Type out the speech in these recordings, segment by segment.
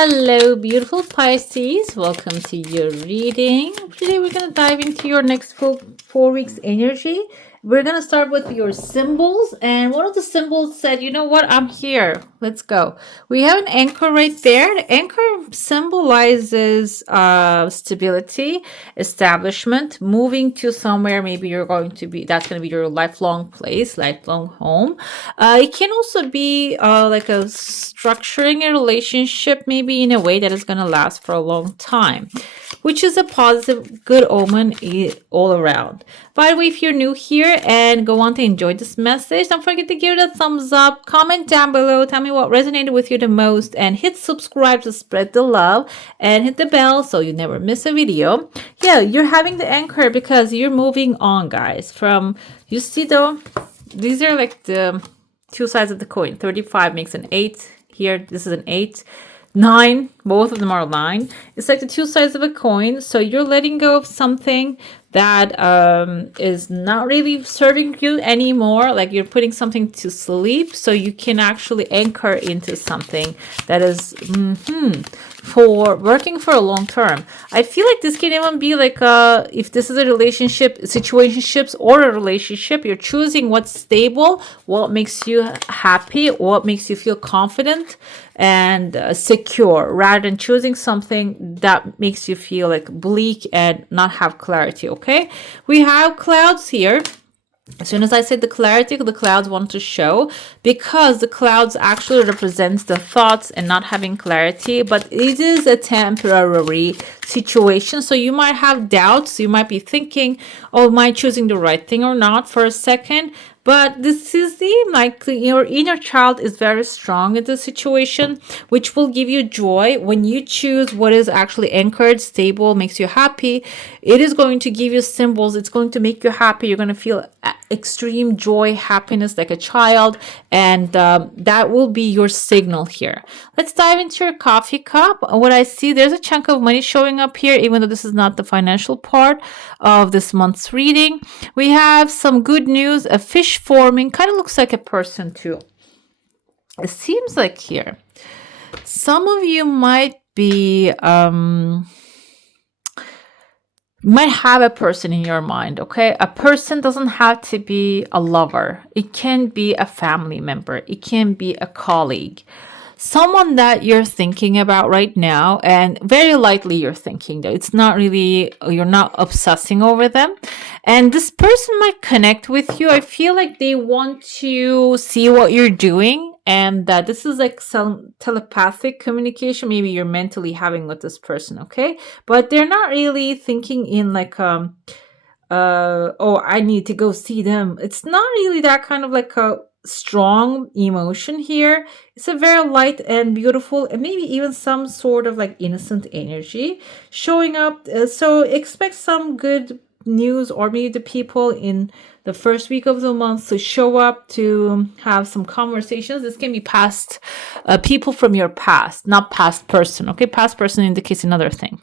Hello, beautiful Pisces. Welcome to your reading. Today, we're going to dive into your next full 4 weeks energy. We're going to start with your symbols. And one of the symbols said, you know what? I'm here. Let's go. We have an anchor right there. The anchor symbolizes stability, establishment, moving to somewhere. Maybe you're going to be, that's going to be your lifelong place, lifelong home. It can also be like a structuring a relationship, maybe in a way that is going to last for a long time, which is a positive, good omen all around. By the way, if you're new here and go on to enjoy this message, don't forget to give it a thumbs up, comment down below, tell me what resonated with you the most, and hit subscribe to spread the love, and hit the bell so you never miss a video. Yeah, you're having the anchor because you're moving on, guys. From, you see though, these are like the two sides of the coin. 35 makes an 8. Here, this is an 8. 9, both of them are 9. It's like the two sides of a coin. So you're letting go of something that is not really serving you anymore. Like you're putting something to sleep so you can actually anchor into something that is for working for a long term. I feel like this can even be like if this is a relationship, situationships, or a relationship, you're choosing what's stable, what makes you happy, what makes you feel confident and secure, rather than choosing something that makes you feel like bleak and not have clarity. Okay, we have clouds here. As soon as I said the clarity, the clouds want to show, because the clouds actually represents the thoughts and not having clarity, but it is a temporary situation. So you might have doubts. You might be thinking, oh, am I choosing the right thing or not for a second? But this is like your inner child is very strong in this situation, which will give you joy when you choose what is actually anchored, stable, makes you happy. It is going to give you symbols. It's going to make you happy. You're going to feel extreme joy, happiness like a child, and that will be your signal here. Let's dive into your coffee cup. What I see, there's a chunk of money showing up here, even though this is not the financial part of this month's reading. We have some good news, a fish forming, kind of looks like a person too. It seems like here some of you might be might have a person in your mind. Okay, a person doesn't have to be a lover. It can be a family member, it can be a colleague, someone that you're thinking about right now, and very lightly you're thinking that it's not really, you're not obsessing over them, and this person might connect with you. I feel like they want to see what you're doing, and that this is like some telepathic communication maybe you're mentally having with this person. Okay, but they're not really thinking in like oh, I need to go see them. It's not really that kind of like a strong emotion here. It's a very light and beautiful, and maybe even some sort of like innocent energy showing up. So expect some good news, or maybe the people in the first week of the month to show up to have some conversations. This can be past people from your past, not past person. Okay, past person indicates another thing.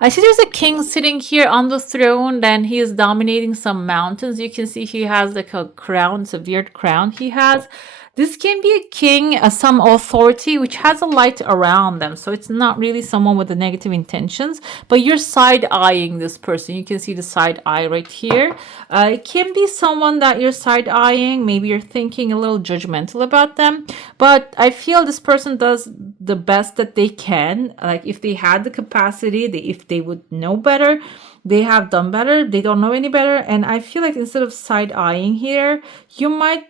I see there's a king sitting here on the throne, and he is dominating some mountains. You can see he has like a crown, it's a weird crown he has. This can be a king, some authority, which has a light around them. So it's not really someone with the negative intentions, but you're side-eyeing this person. You can see the side eye right here. It can be someone that you're side-eyeing. Maybe you're thinking a little judgmental about them, but I feel this person does the best that they can. Like if they had the capacity, if they would know better, they have done better. They don't know any better. And I feel like instead of side-eyeing here, you might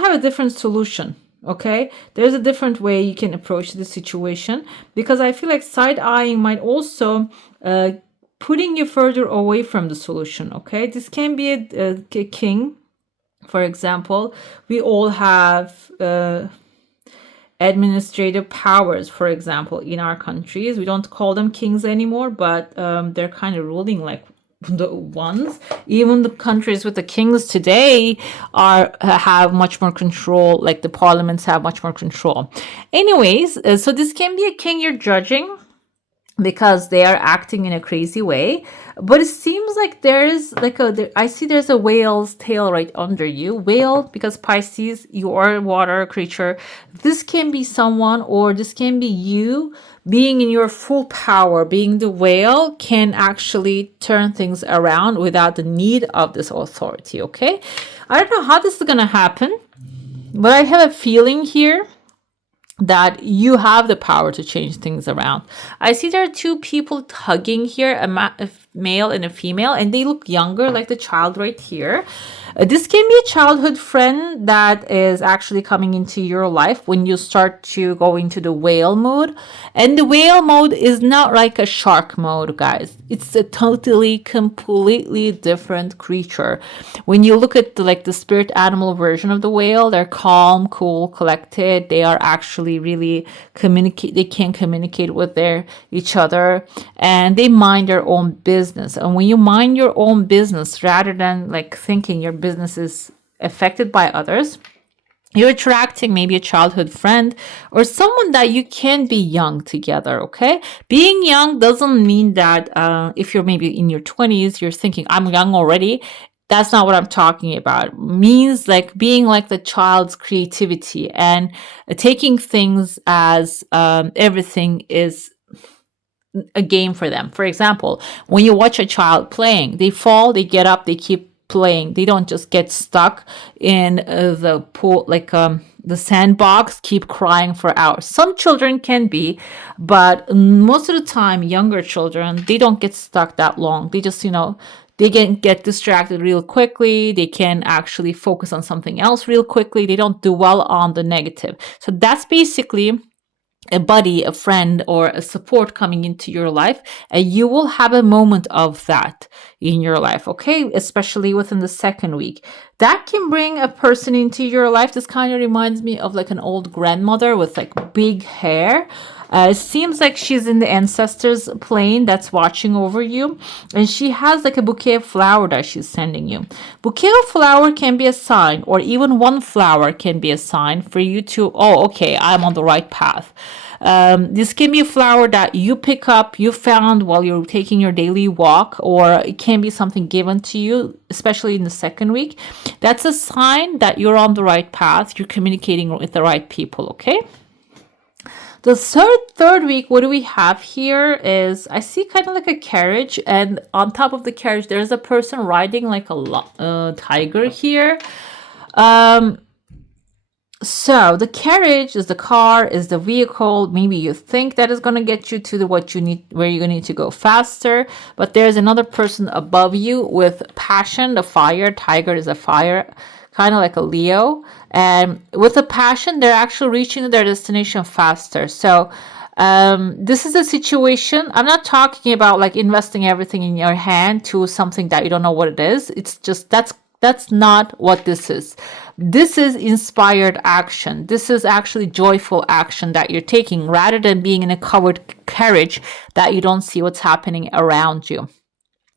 have a different solution. Okay, there's a different way you can approach the situation, because I feel like side-eyeing might also putting you further away from the solution. Okay, this can be a king, for example. We all have administrative powers, for example, in our countries. We don't call them kings anymore, but they're kind of ruling like the ones. Even the countries with the kings today have much more control, like the parliaments have much more control. Anyways, so this can be a king you're judging. because they are acting in a crazy way. But it seems like there's like I see there's a whale's tail right under you. Whale, because Pisces, you are a water creature. This can be someone, or this can be you being in your full power. Being the whale can actually turn things around without the need of this authority. Okay, I don't know how this is gonna happen, but I have a feeling here that you have the power to change things around. I see there are two people hugging here, a male and a female, and they look younger, like the child right here. This can be a childhood friend that is actually coming into your life when you start to go into the whale mode. And the whale mode is not like a shark mode, guys. It's a totally, completely different creature. When you look at the spirit animal version of the whale, they're calm, cool, collected. They are actually really communicate. They can communicate with each other, and they mind their own business. And when you mind your own business, rather than like thinking your business is affected by others, you're attracting maybe a childhood friend or someone that you can be young together. Okay, being young doesn't mean that if you're maybe in your 20s, you're thinking I'm young already. That's not what I'm talking about. It means like being like the child's creativity and taking things as everything is a game for them. For example, when you watch a child playing, they fall, they get up, they keep playing. They don't just get stuck in the pool, like the sandbox, keep crying for hours. Some children can be, but most of the time, younger children, they don't get stuck that long. They just, they can get distracted real quickly. They can actually focus on something else real quickly. They don't dwell on the negative. So that's basically a buddy, a friend, or a support coming into your life, and you will have a moment of that in your life, okay? Especially within the second week. That can bring a person into your life. This kind of reminds me of like an old grandmother with like big hair. It seems like she's in the ancestors plane that's watching over you, and she has like a bouquet of flower that she's sending you. Bouquet of flower can be a sign, or even one flower can be a sign for you to, oh, okay, I'm on the right path. This can be a flower that you pick up, you found while you're taking your daily walk, or it can be something given to you, especially in the second week. That's a sign that you're on the right path. You're communicating with the right people, okay? The third week, what do we have here is, I see kind of like a carriage, and on top of the carriage, there's a person riding like a tiger here. So the carriage is the car, is the vehicle. Maybe you think that is going to get you to what you need, where you're going to need to go faster. But there's another person above you with passion, the fire. Tiger is a fire, kind of like a Leo. And with a passion, they're actually reaching their destination faster. So this is a situation. I'm not talking about like investing everything in your hand to something that you don't know what it is. It's just that's not what this is. This is inspired action. This is actually joyful action that you're taking rather than being in a covered carriage that you don't see what's happening around you.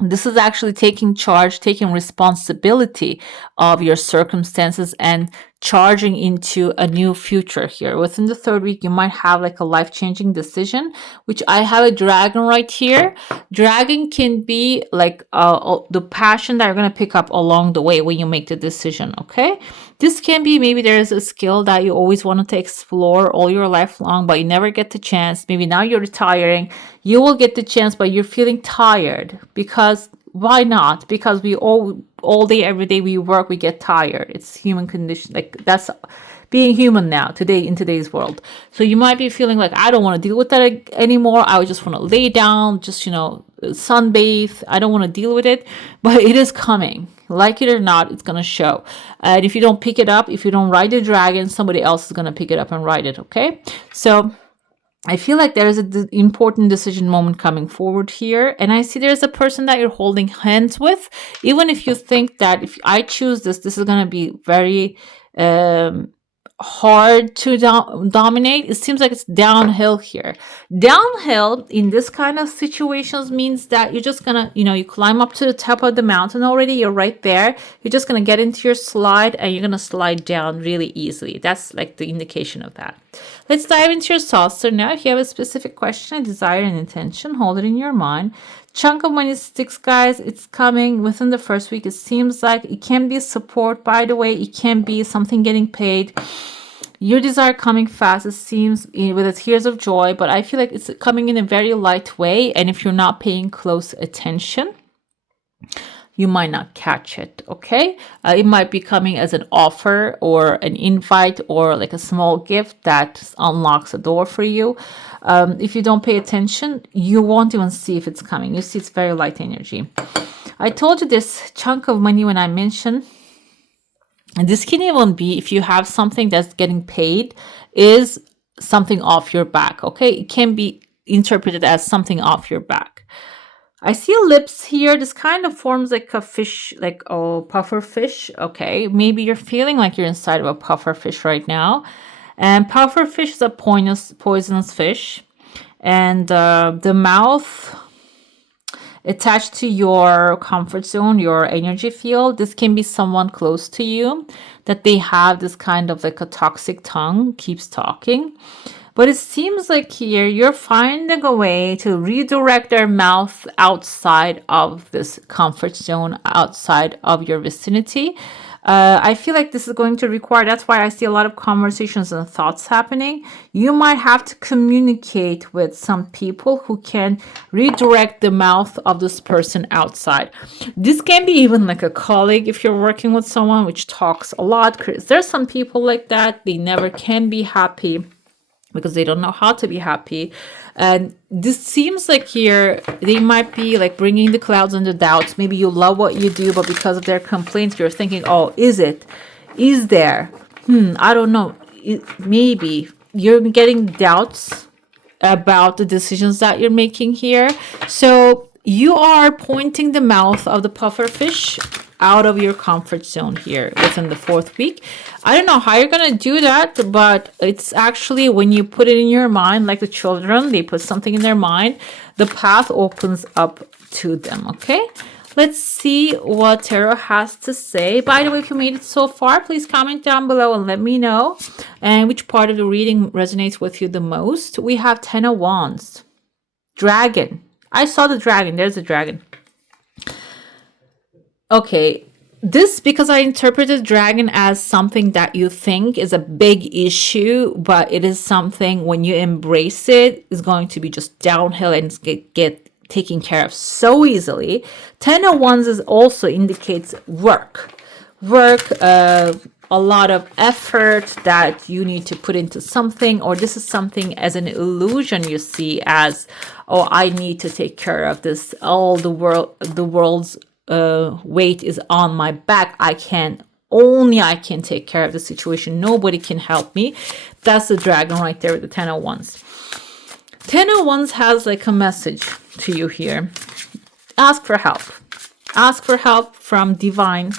This is actually taking charge, taking responsibility of your circumstances and charging into a new future here. Within the third week, you might have like a life-changing decision, which I have a dragon right here. Dragon can be like the passion that you're going to pick up along the way when you make the decision, okay? This can be maybe there's a skill that you always wanted to explore all your life long, but you never get the chance. Maybe now you're retiring. You will get the chance, but you're feeling tired because why not? Because we all day, every day we work, we get tired. It's human condition. Like that's being human now in today's world. So you might be feeling like, I don't want to deal with that anymore. I just want to lay down, just, sunbathe. I don't want to deal with it, but it is coming. Like it or not, it's going to show. And if you don't pick it up, if you don't ride the dragon, somebody else is going to pick it up and ride it. Okay. So I feel like there is an important decision moment coming forward here. And I see there's a person that you're holding hands with. Even if you think that if I choose this is going to be very hard to dominate. It seems like it's downhill here. Downhill in this kind of situations means that you're just gonna, you climb up to the top of the mountain already. You're right there. You're just gonna get into your slide and you're gonna slide down really easily. That's like the indication of that. Let's dive into your saucer now. If you have a specific question, a desire, and intention, hold it in your mind. Chunk of money sticks, guys. It's coming within the first week. It seems like it can be support, by the way. It can be something getting paid. Your desire coming fast, it seems, with the tears of joy, but I feel like it's coming in a very light way. And if you're not paying close attention, you might not catch it. Okay, it might be coming as an offer or an invite or like a small gift that unlocks a door for you. If you don't pay attention, you won't even see if it's coming. You see, it's very light energy. I told you this chunk of money when I mentioned, and this can even be if you have something that's getting paid, is something off your back. Okay, it can be interpreted as something off your back. I see lips here. This kind of forms like a fish, like a puffer fish. Okay, maybe you're feeling like you're inside of a puffer fish right now. And puffer fish is a poisonous fish. And the mouth attached to your comfort zone, your energy field. This can be someone close to you that they have this kind of like a toxic tongue, keeps talking. But it seems like here you're finding a way to redirect their mouth outside of this comfort zone, outside of your vicinity. I feel like this is going to require, that's why I see a lot of conversations and thoughts happening. You might have to communicate with some people who can redirect the mouth of this person outside. This can be even like a colleague if you're working with someone which talks a lot. There's some people like that. They never can be happy because they don't know how to be happy. And this seems like here they might be like bringing the clouds and the doubts. Maybe you love what you do, but because of their complaints, you're thinking, oh, is there? I don't know. Maybe you're getting doubts about the decisions that you're making here. So you are pointing the mouth of the puffer fish out of your comfort zone here within the 4th week. I don't know how you're going to do that, but it's actually when you put it in your mind, like the children, they put something in their mind, the path opens up to them. Okay, let's see what tarot has to say. By the way, if you made it so far, please comment down below and let me know and which part of the reading resonates with you the most. We have 10 of Wands, dragon. I saw the dragon. There's a dragon. Okay, this because I interpreted dragon as something that you think is a big issue, but it is something when you embrace it is going to be just downhill and get taken care of so easily. 10 of Wands is also indicates work, a lot of effort that you need to put into something, or this is something as an illusion you see as, oh, I need to take care of this. All the world's weight is on my back. I can take care of the situation. Nobody can help me. That's the dragon right there with the 10 of Wands. 10 of Wands has like a message to you here. Ask for help. Ask for help from divine.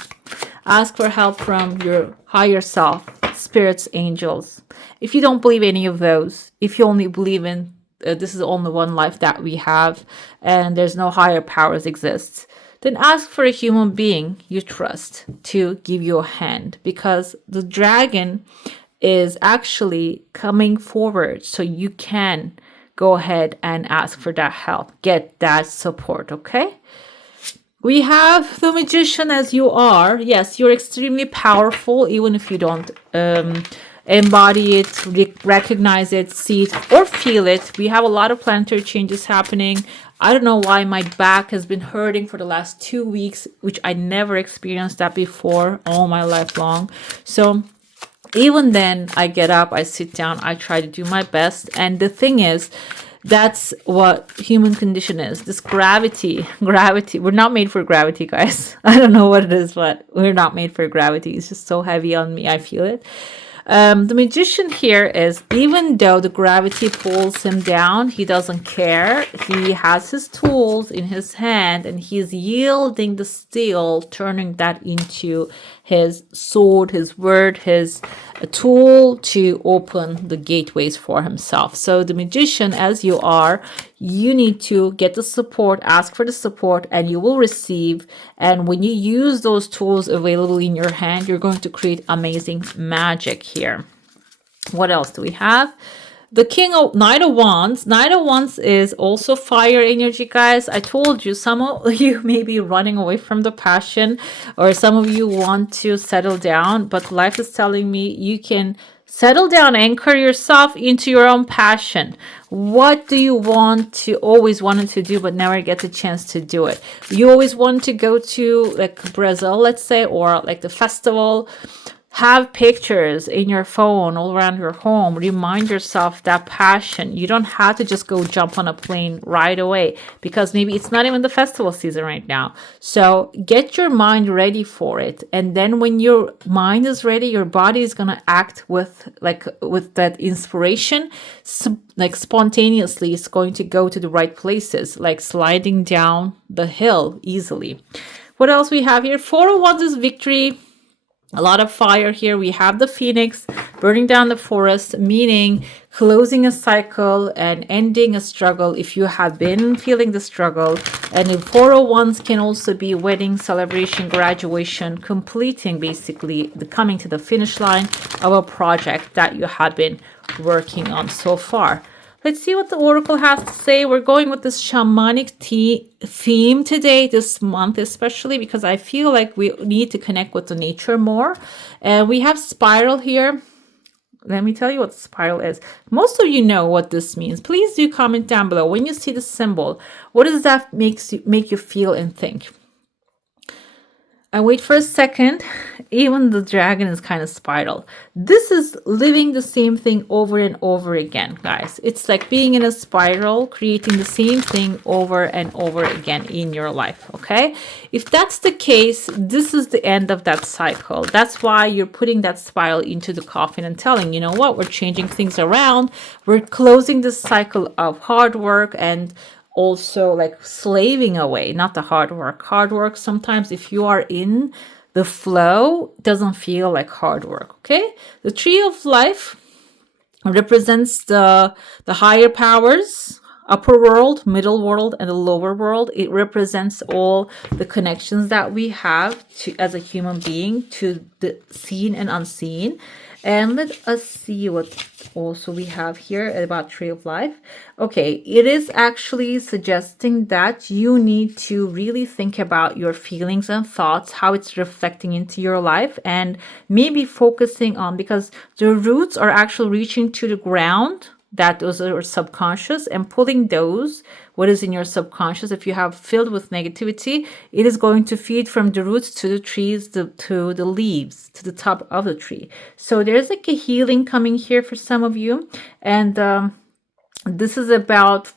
Ask for help from your higher self, spirits, angels. If you don't believe any of those, if you only believe in this is only one life that we have and there's no higher powers exist, then ask for a human being you trust to give you a hand, because the dragon is actually coming forward so you can go ahead and ask for that help, get that support. Okay, we have the Magician as you are. Yes, you're extremely powerful, even if you don't embody it, recognize it, see it, or feel it. We have a lot of planetary changes happening. I don't know why my back has been hurting for the last 2 weeks, which I never experienced that before all my life long. So even then, I get up, I sit down, I try to do my best. And the thing is, that's what human condition is. This gravity. We're not made for gravity, guys. I don't know what it is, but we're not made for gravity. It's just so heavy on me. I feel it. The Magician here is, even though the gravity pulls him down, he doesn't care. He has his tools in his hand and he's yielding the steel, turning that into his sword, his word, his tool to open the gateways for himself. So the magician, as you are, you need to get the support, ask for the support, and you will receive. And when you use those tools available in your hand, you're going to create amazing magic here. What else do we have? The Knight of Wands. Knight of Wands is also fire energy, guys. I told you, some of you may be running away from the passion, or some of you want to settle down, but life is telling me you can settle down, anchor yourself into your own passion. What do you always wanted to do, but never get the chance to do it? You always want to go to like Brazil, let's say, or like the festival. Have pictures in your phone all around your home. Remind yourself that passion. You don't have to just go jump on a plane right away, because maybe it's not even the festival season right now. So get your mind ready for it. And then when your mind is ready, your body is going to act with that inspiration. Like spontaneously, it's going to go to the right places, like sliding down the hill easily. What else we have here? 4 of Wands is victory. A lot of fire here. We have the phoenix burning down the forest, meaning closing a cycle and ending a struggle if you have been feeling the struggle. And in 4 of Wands can also be wedding, celebration, graduation, completing, basically coming to the finish line of a project that you have been working on so far. Let's see what the Oracle has to say. We're going with this shamanic theme today, this month especially, because I feel like we need to connect with the nature more. And we have spiral here. Let me tell you what the spiral is. Most of you know what this means. Please do comment down below. When you see the symbol, what does that make you feel and think? I wait for a second. Even the dragon is kind of spiral. This is living the same thing over and over again, guys. It's like being in a spiral, creating the same thing over and over again in your life, okay? If that's the case, this is the end of that cycle. That's why you're putting that spiral into the coffin and telling, you know what, we're changing things around. We're closing this cycle of hard work and also like slaving away, not the hard work. Hard work, sometimes if you are in the flow, doesn't feel like hard work, okay? The tree of life represents the higher powers, upper world, middle world, and the lower world. It represents all the connections that we have to as a human being to the seen and unseen. And let us see what also we have here about Tree of Life. Okay, it is actually suggesting that you need to really think about your feelings and thoughts, how it's reflecting into your life, and maybe focusing on, because the roots are actually reaching to the ground, that those are subconscious, and pulling those, what is in your subconscious, if you have filled with negativity, it is going to feed from the roots to the trees, to the leaves, to the top of the tree. So there's like a healing coming here for some of you. And this is about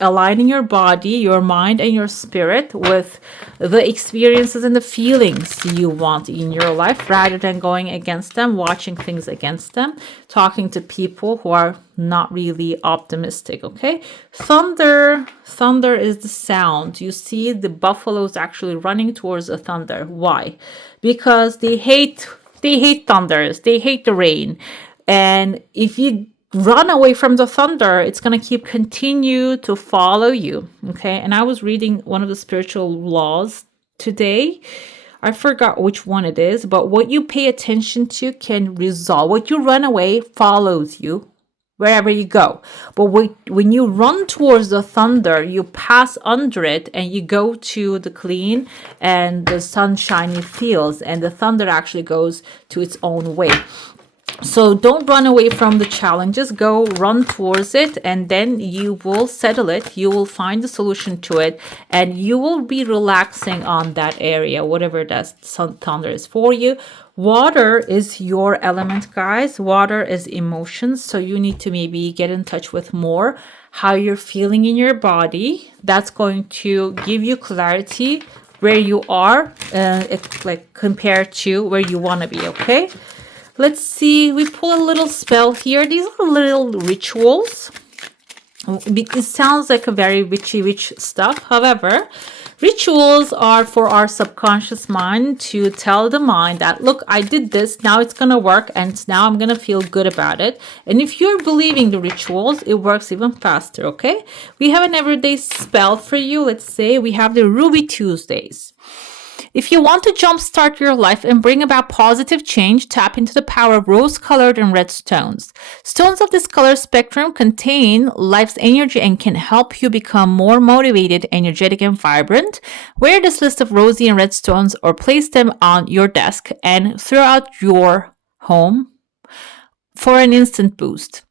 aligning your body, your mind, and your spirit with the experiences and the feelings you want in your life, rather than going against them, watching things against them, talking to people who are not really optimistic, okay? Thunder is the sound. You see the buffaloes actually running towards the thunder. Why? Because they hate thunders. They hate the rain. And if you run away from the thunder, it's going to continue to follow you, okay? And I was reading one of the spiritual laws today. I forgot which one it is, but what you pay attention to can resolve. What you run away follows you wherever you go. But when you run towards the thunder, you pass under it and you go to the clean and the sunshiny fields, and the thunder actually goes to its own way. So don't run away from the challenges, go run towards it, and then you will settle it. You will find the solution to it, and you will be relaxing on that area, whatever that thunder is for you. Water is your element, guys. Water is emotions. So you need to maybe get in touch with more how you're feeling in your body. That's going to give you clarity where you are, like compared to where you want to be, okay? Let's see, we pull a little spell here. These are little rituals. It sounds like a very witchy stuff. However, rituals are for our subconscious mind to tell the mind that, look, I did this, now it's going to work, and now I'm going to feel good about it. And if you're believing the rituals, it works even faster, okay? We have an everyday spell for you. Let's say we have the Ruby Tuesdays. If you want to jumpstart your life and bring about positive change, tap into the power of rose-colored and red stones. Stones of this color spectrum contain life's energy and can help you become more motivated, energetic, and vibrant. Wear this list of rosy and red stones or place them on your desk and throughout your home for an instant boost.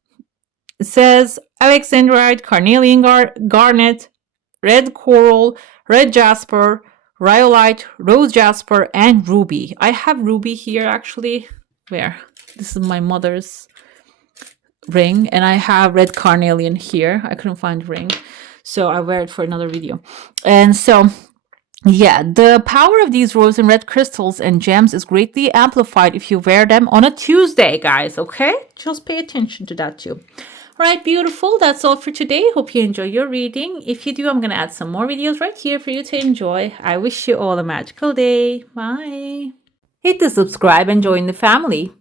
It says alexandrite, carnelian garnet, red coral, red jasper, rhyolite, rose jasper, and ruby. I have ruby here actually. Where? This is my mother's ring, and I have red carnelian here. I couldn't find the ring, so I wear it for another video. And so, yeah, the power of these rose and red crystals and gems is greatly amplified if you wear them on a Tuesday, guys, okay? Just pay attention to that too. All right, beautiful. That's all for today. Hope you enjoy your reading. If you do, I'm going to add some more videos right here for you to enjoy. I wish you all a magical day. Bye. Hit the subscribe and join the family.